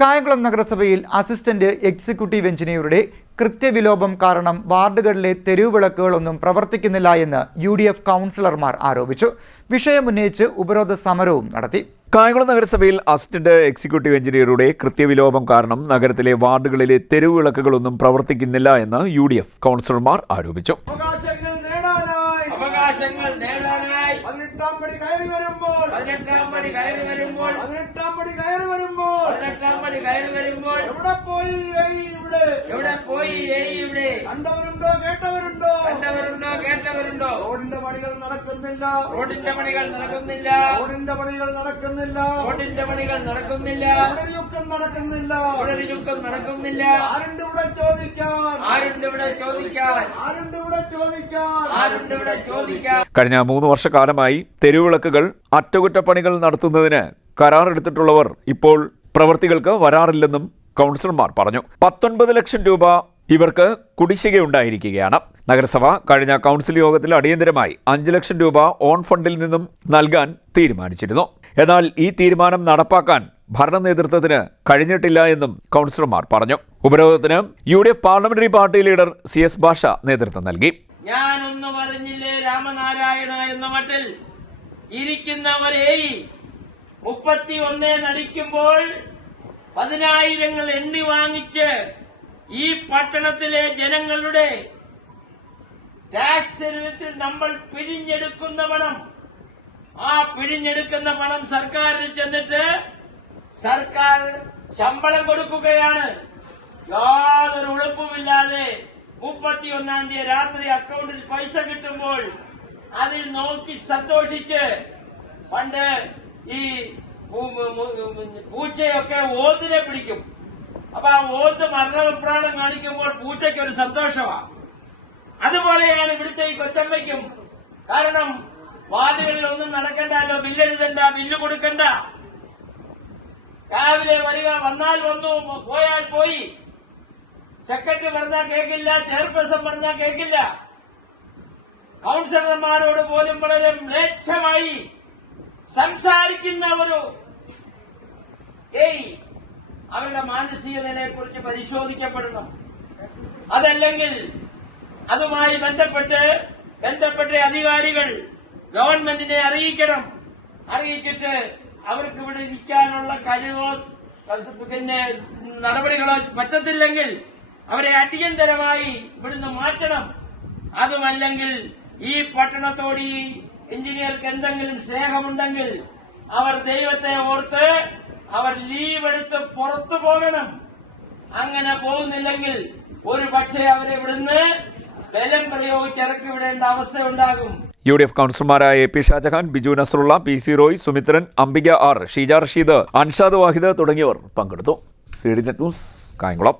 കായംകുളം നഗരസഭയിൽ assistant executive എഞ്ചിനീയറുടെ കൃത്യവിലോപം കാരണം വാർഡുകളിലെ തെരുവുവിളക്കുകളൊന്നും പ്രവർത്തിക്കുന്നില്ല എന്ന് UDF കൗൺസിലർമാർ ആരോപിച്ചു. വിഷയമുന്നയിച്ച് ഉപരോധ സമരവും നടത്തി. കായംകുളം നഗരസഭയിൽ അസിസ്റ്റന്റ് എക്സിക്യൂട്ടീവ് എഞ്ചിനീയറുടെ കൃത്യവിലോപം കാരണം നഗരത്തിലെ വാർഡുകളിലെ തെരുവുവിളക്കുകളൊന്നും പ്രവർത്തിക്കുന്നില്ല എന്ന് UDF കൗൺസിലർമാർ ആരോപിച്ചു. അവകാശങ്ങൾ നേടാനായി 18ാം പടി കയറി വരുമ്പോൾ എവിടെ പോയി ഇവിടെ കണ്ടവരുണ്ടോ കേട്ടവരുണ്ടോ റോഡിന്റെ പണികൾ നടക്കുന്നില്ല ആരുണ്ട് ഇവിടെ ചോദിക്കാൻ കഴിഞ്ഞ 3 വർഷക്കാലമായി തെരുവിളക്കുകൾ അറ്റകുറ്റപ്പണികൾ നടത്തുന്നതിന് കരാറെടുത്തിട്ടുള്ളവർ ഇപ്പോൾ പ്രവൃത്തികൾക്ക് വരാറില്ലെന്നും കൗൺസിലർമാർ പറഞ്ഞു. 19 ലക്ഷം രൂപ ഇവർക്ക് കുടിശ്ശികയുണ്ടായിരിക്കുകയാണ്. നഗരസഭ കഴിഞ്ഞ കൗൺസിൽ യോഗത്തിൽ അടിയന്തരമായി 5 ലക്ഷം രൂപ ഓൺ ഫണ്ടിൽ നിന്നും നൽകാൻ തീരുമാനിച്ചിരുന്നു. എന്നാൽ ഈ തീരുമാനം നടപ്പാക്കാൻ ഭരണ നേതൃത്വത്തിന് കഴിഞ്ഞിട്ടില്ല എന്നും കൗൺസിലർമാർ പറഞ്ഞു. ഉപരോധത്തിന് UDF parliamentary party leader CS ഭാഷ നേതൃത്വം നൽകി. ഞാനൊന്നും അറിഞ്ഞില്ലേ രാമനാരായണ എന്ന മട്ടിൽ ഇരിക്കുന്നവരെ 31 നടിക്കുമ്പോൾ 10,000 എണ്ണി വാങ്ങിച്ച് ഈ പട്ടണത്തിലെ ജനങ്ങളുടെ ടാക്സ് ഇനത്തിൽ നമ്മൾ പിരിഞ്ഞെടുക്കുന്ന പണം, ആ പിരിഞ്ഞെടുക്കുന്ന പണം സർക്കാരിൽ ചെന്നിട്ട് സർക്കാർ ശമ്പളം കൊടുക്കുകയാണ്. യാതൊരു ഉളുപ്പുമില്ലാതെ 31-ാം തീയതി രാത്രി അക്കൗണ്ടിൽ പൈസ കിട്ടുമ്പോൾ അതിൽ നോക്കി സന്തോഷിച്ച് പണ്ട് ഈ പൂച്ചയൊക്കെ ഓതിനെ പിടിക്കും. അപ്പൊ ആ ഓത് മരണവിപ്രാളം കാണിക്കുമ്പോൾ പൂച്ചയ്ക്ക് ഒരു സന്തോഷമാണ്. അതുപോലെയാണ് ഇവിടുത്തെ ഈ കൊച്ചമ്മയ്ക്കും. കാരണം വാർഡുകളിൽ ഒന്നും നടക്കണ്ടല്ലോ, ബില്ലെഴുതണ്ട, ബില്ല് കൊടുക്കണ്ട. രാവിലെ വരിക, വന്നാൽ വന്നു, പോയാൽ പോയി. സെക്രട്ടറി പറഞ്ഞാൽ കേൾക്കില്ല, ചെയർപേഴ്സൺ പറഞ്ഞാൽ കേൾക്കില്ല. കൗൺസിലർമാരോട് പോലും വളരെ മ്ലേച്ഛമായി സംസാരിക്കുന്ന അവരുടെ മാനസിക നിലയെക്കുറിച്ച് പരിശോധിക്കപ്പെടണം. അതല്ലെങ്കിൽ അതുമായി ബന്ധപ്പെട്ട് അധികാരികൾ ഗവൺമെന്റിനെ അറിയിക്കണം. അറിയിച്ചിട്ട് അവർക്ക് ഇവിടെ ഇരിക്കാനുള്ള കഴിവോ പിന്നെ നടപടികളോ പറ്റത്തില്ലെങ്കിൽ അവരെ അടിയന്തരമായി ഇവിടുന്ന് മാറ്റണം. അതുമല്ലെങ്കിൽ ഈ പട്ടണത്തോട് ഈ എഞ്ചിനീയർക്ക് എന്തെങ്കിലും സ്നേഹമുണ്ടെങ്കിൽ അവർ ദൈവത്തെ ഓർത്ത് അവർ ലീവ് എടുത്ത് പുറത്തു പോകണം. അങ്ങനെ പോകുന്നില്ലെങ്കിൽ ഒരു പക്ഷേ അവരെ ഇവിടുന്ന് ബലം പ്രയോഗിച്ച് ഇറക്കി വിടേണ്ട അവസ്ഥ ഉണ്ടാകും. UDF കൗൺസിലർമാരായ AP Shah Jahan, Biju Nasrallah, PC Roy, Sumithran, Ambika R, Sheeja Rasheed, Anshad വാഹിദ് തുടങ്ങിയവർ പങ്കെടുത്തു. CDNet news, Kayamkulam.